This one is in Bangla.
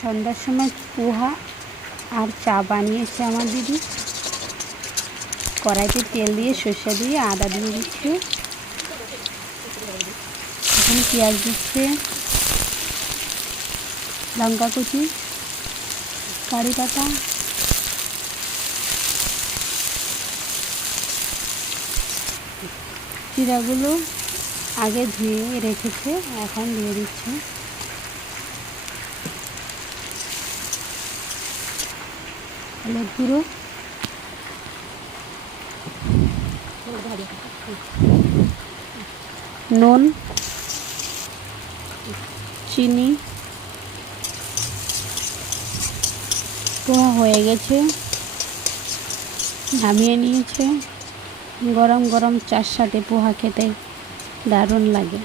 সন্ধ্যার সময় পোহা আর চা বানিয়েছে আমার দিদি। কড়াইতে তেল দিয়ে সর্ষে দিয়ে আদা দিয়ে দিচ্ছে, এখন পেঁয়াজ দিচ্ছে, লঙ্কা কুচি, কারি পাতা, জিরাগুলো আগে ধুয়ে রেখেছে, এখন দিয়ে দিচ্ছে। হলুদ গুঁড়ো, নুন, চিনি। পোহা হয়ে গেছে, নামিয়ে নিয়েছে। গরম গরম চার সাথে পোহা খেতে দারুণ লাগে।